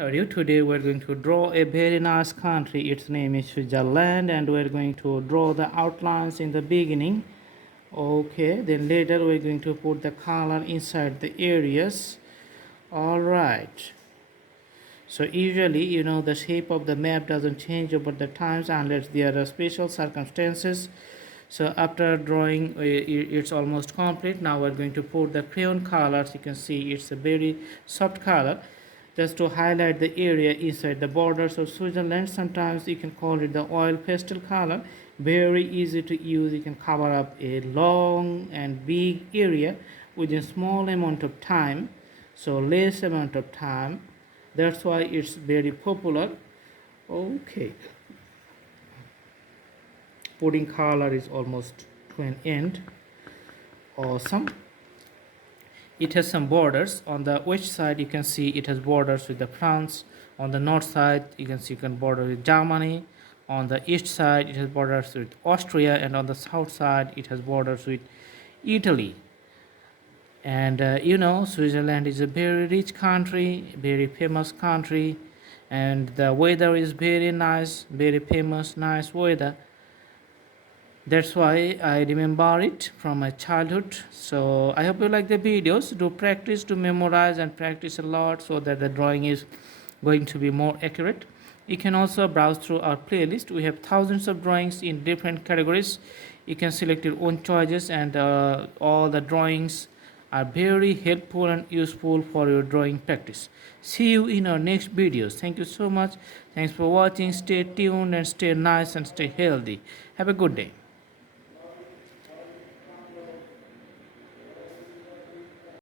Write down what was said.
How are you? Today we're going to draw a very nice country. Its name is Switzerland, and we're going to draw the outlines in the beginning. Okay, then later we're going to put the color inside the areas. All right. So usually, the shape of the map doesn't change over the times unless there are special circumstances. So after drawing, it's almost complete. Now we're going to put the crayon colors. You can see it's a very soft color, just to highlight the area inside the borders of Switzerland. Sometimes you can call it the oil pastel color. Very easy to use. You can cover up a long and big area within small amount of time. So less amount of time. That's why it's very popular. Okay, putting color is almost to an end. Awesome. It has some borders. On the west side you can see it has borders with the France. On the north side you can border with Germany. On the east side it has borders with Austria, and on the south side it has borders with Italy. And Switzerland is a very rich country, very famous country, and the weather is very nice, very famous, nice weather. That's why I remember it from my childhood. So I hope you like the videos. Do practice, to memorize and practice a lot so that the drawing is going to be more accurate. You can also browse through our playlist. We have thousands of drawings in different categories. You can select your own choices, and all the drawings are very helpful and useful for your drawing practice. See you in our next videos. Thank you so much. Thanks for watching. Stay tuned and stay nice and stay healthy. Have a good day.